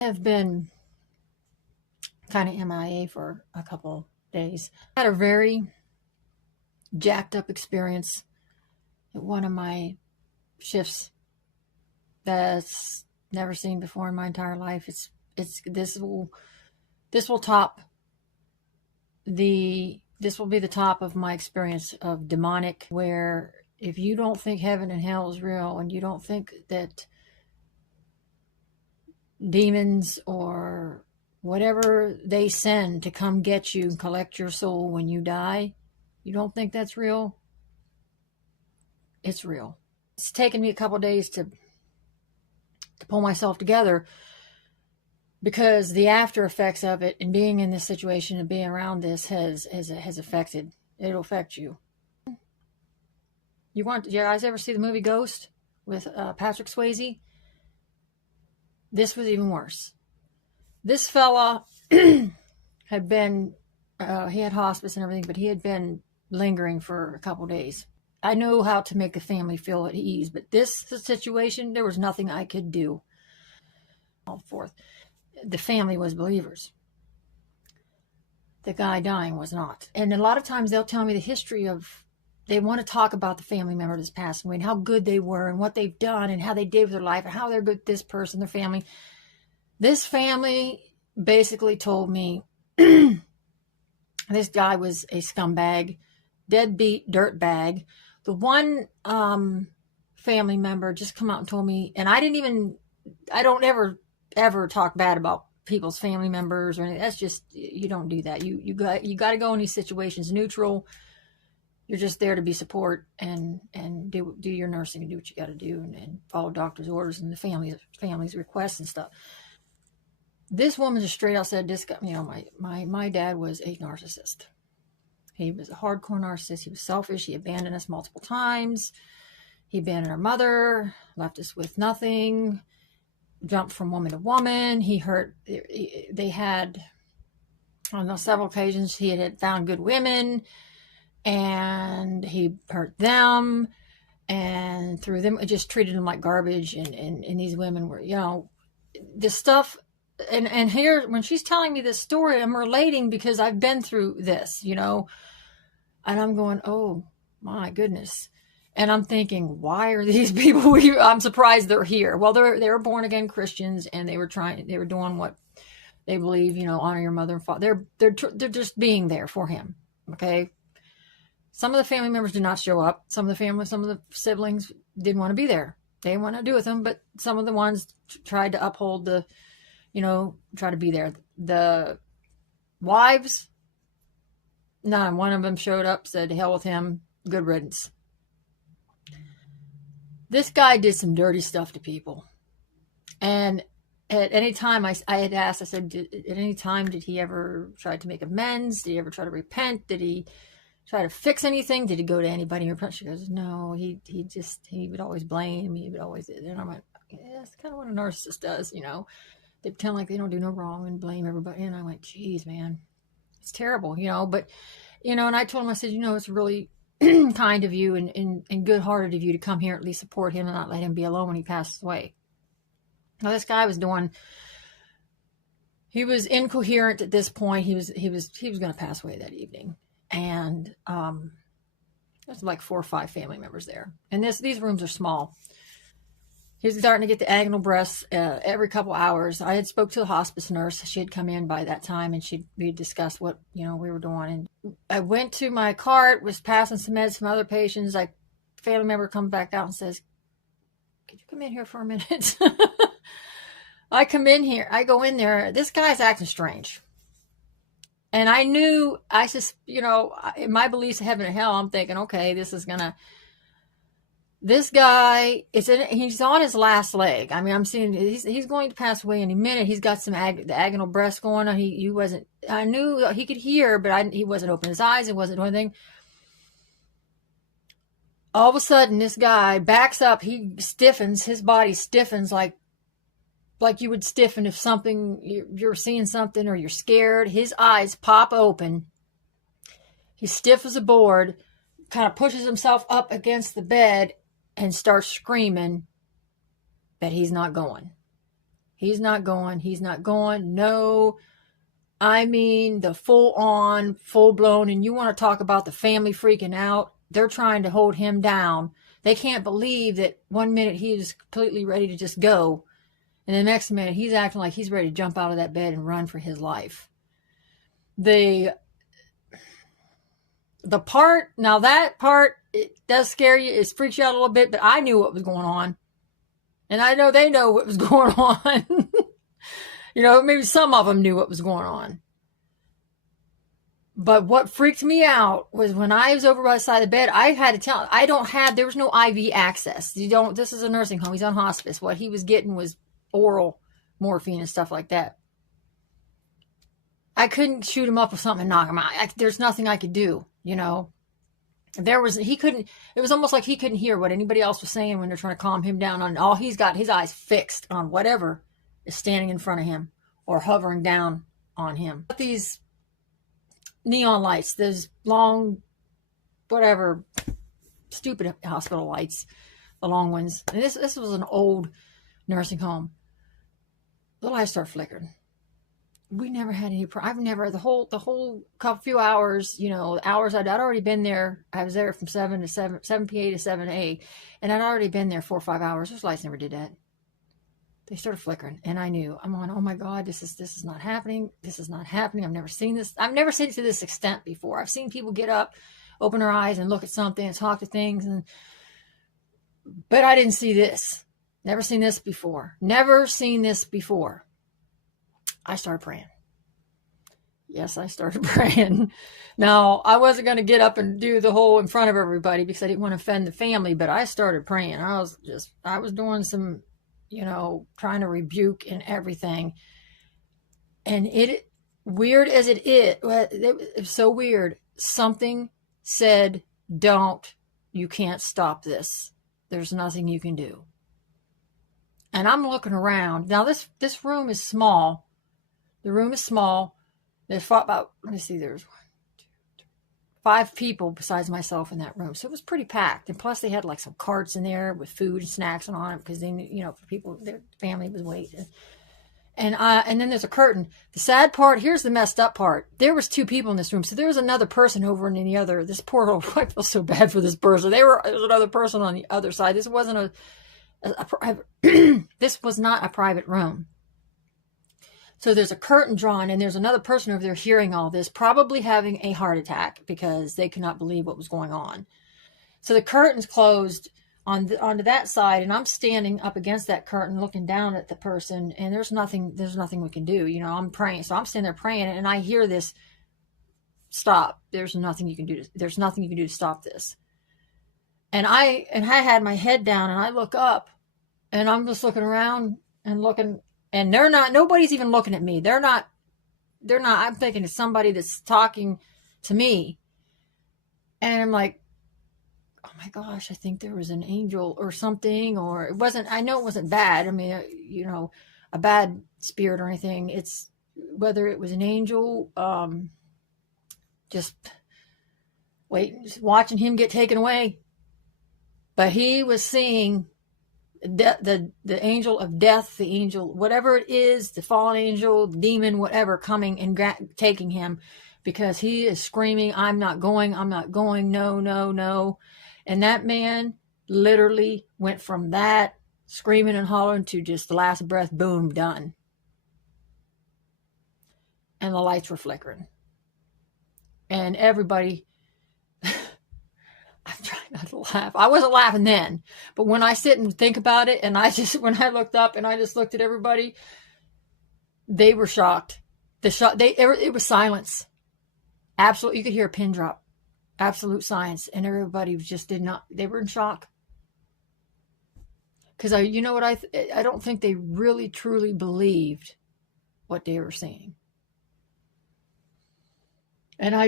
I have been kind of MIA for a couple days. I had a very jacked up experience at one of my shifts that's never seen before in my entire life. This will be the top of my experience of demonic, where if you don't think heaven and hell is real, and you don't think that demons or whatever they send to come get you and collect your soul when you die, you don't think that's real, it's real. It's taken me a couple of days to pull myself together, because the after effects of it and being in this situation and being around this has affected. It'll affect you. You guys ever see the movie Ghost with Patrick Swayze? This was even worse. This fella had been, he had hospice and everything, but he had been lingering for a couple days. I know how to make the family feel at ease, but this situation, there was nothing I could do. All forth. The family was believers. The guy dying was not. And a lot of times they'll tell me the history of, they want to talk about the family member that's passed away and how good they were and what they've done and how they did with their life and how they're good with this person, their family. This family basically told me this guy was a scumbag, deadbeat dirtbag. The one family member just come out and told me, and I don't ever talk bad about people's family members or anything. That's just, you don't do that. You got to go in these situations neutral. You're just there to be support and do your nursing and do what you got to do and follow doctor's orders and the family's requests and stuff. This woman just straight out said, this guy, my dad was a narcissist. He was a hardcore narcissist. He was selfish. He abandoned us multiple times. He abandoned our mother, left us with nothing, jumped from woman to woman. They had, on several occasions, he had found good women and he hurt them, and through them, just treated them like garbage. And these women were, this stuff. And here, when she's telling me this story, I'm relating because I've been through this, and I'm going, oh my goodness. And I'm thinking, why are these people here? I'm surprised they're here. Well, they were born again Christians, and they were doing what they believe, honor your mother and father. They're just being there for him. Okay. Some of the family members did not show up. Some of the siblings didn't want to be there. They didn't want to do with them, but some of the ones tried to uphold try to be there. The wives, none. One of them showed up, said, to hell with him, good riddance. This guy did some dirty stuff to people. And at any time, I had asked, I said, at any time, did he ever try to make amends? Did he ever try to repent? Did he try to fix anything? Did he go to anybody and repent? She goes, no, he would always blame. He would always, and I'm like, yeah, that's kind of what a narcissist does, They pretend like they don't do no wrong and blame everybody. And I went, geez, man, it's terrible, but, and I told him, I said, it's really kind of you and good-hearted of you to come here, at least support him and not let him be alone when he passes away. Now, this guy he was incoherent at this point. He was going to pass away that evening. And there's like 4 or 5 family members there. And these rooms are small. He was starting to get the agonal breaths every couple hours. I had spoke to the hospice nurse. She had come in by that time, and we discussed what we were doing. And I went to my cart, was passing some meds to other patients. Family member comes back out and says, "Could you come in here for a minute?" I come in here. I go in there. This guy's acting strange. And I knew, in my beliefs of heaven and hell, I'm thinking, okay, this guy, he's on his last leg. I mean, I'm seeing he's going to pass away any minute. He's got some the agonal breaths going on. He wasn't, I knew he could hear, but he wasn't opening his eyes. He wasn't doing anything. All of a sudden, this guy backs up. He stiffens. His body stiffens like you would stiffen if you're seeing something or you're scared. His eyes pop open. He's stiff as a board, kind of pushes himself up against the bed and starts screaming that he's not going. He's not going. He's not going. No, I mean the full on, full blown. And you want to talk about the family freaking out. They're trying to hold him down. They can't believe that 1 minute he was completely ready to just go. And the next minute he's acting like he's ready to jump out of that bed and run for his life. The part, now that part, it does scare you. It freaks you out a little bit, but I knew what was going on. And I know they know what was going on. Maybe some of them knew what was going on. But what freaked me out was when I was over by the side of the bed, I had to tell, there was no IV access. This is a nursing home. He's on hospice. What he was getting was oral morphine and stuff like that. I couldn't shoot him up with something and knock him out. There's nothing I could do, it was almost like he couldn't hear what anybody else was saying when they're trying to calm him down on all. He's got his eyes fixed on whatever is standing in front of him or hovering down on him. These neon lights, those long, whatever, stupid hospital lights, the long ones. And this was an old nursing home. The lights start flickering. We never had any. I've never the whole few hours. The hours I'd already been there. I was there from 7 p.m. to 7 a.m. and I'd already been there 4 or 5 hours. Those lights never did that. They started flickering, and I knew. I'm on. Oh my God, this is not happening. This is not happening. I've never seen this. I've never seen it to this extent before. I've seen people get up, open their eyes, and look at something and talk to things, but I didn't see this. Never seen this before. Never seen this before. I started praying. Yes, I started praying. Now, I wasn't going to get up and do the whole in front of everybody because I didn't want to offend the family, but I started praying. I was doing some, trying to rebuke and everything. And weird as it is, it was so weird. Something said, you can't stop this. There's nothing you can do. And I'm looking around. Now, this room is small. The room is small. There's about, let me see, there's 5 people besides myself in that room. So it was pretty packed. And plus they had like some carts in there with food and snacks on it because they, for people, their family was waiting. And then there's a curtain. The sad part, here's the messed up part. There was 2 people in this room. So there was another person over in the other, this poor little, I feel so bad for this person. There was another person on the other side. This wasn't a private, this was not a private room. So there's a curtain drawn and there's another person over there hearing all this, probably having a heart attack because they could not believe what was going on. So the curtain's closed onto that side, and I'm standing up against that curtain looking down at the person, and there's nothing we can do. I'm praying. So I'm standing there praying, and I hear this, stop. There's nothing you can do. There's nothing you can do to stop this. And I had my head down, and I look up, and I'm just looking around and looking. And nobody's even looking at me. They're not, I'm thinking it's somebody that's talking to me. And I'm like, oh my gosh, I think there was an angel or something, or I know it wasn't bad. I mean, a bad spirit or anything. It's whether it was an angel, just watching him get taken away. But he was seeing the angel of death, the angel, whatever it is, the fallen angel, the demon, whatever, coming and taking him because he is screaming, I'm not going, no, no, no. And that man literally went from that screaming and hollering to just the last breath, boom, done. And the lights were flickering. And everybody, I'm trying not to laugh. I wasn't laughing then, but when I sit and think about it, and when I looked up and I just looked at everybody, they were shocked. It was silence. Absolutely, you could hear a pin drop. Absolute silence, and everybody they were in shock. Because I don't think they really truly believed what they were seeing. And I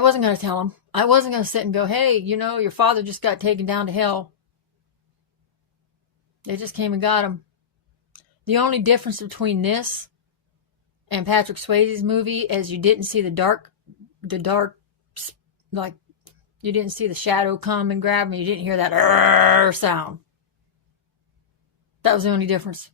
wasn't going to tell them. I wasn't going to sit and go, hey, your father just got taken down to hell. They just came and got him. The only difference between this and Patrick Swayze's movie is you didn't see the dark, like, you didn't see the shadow come and grab him. You didn't hear that sound. That was the only difference.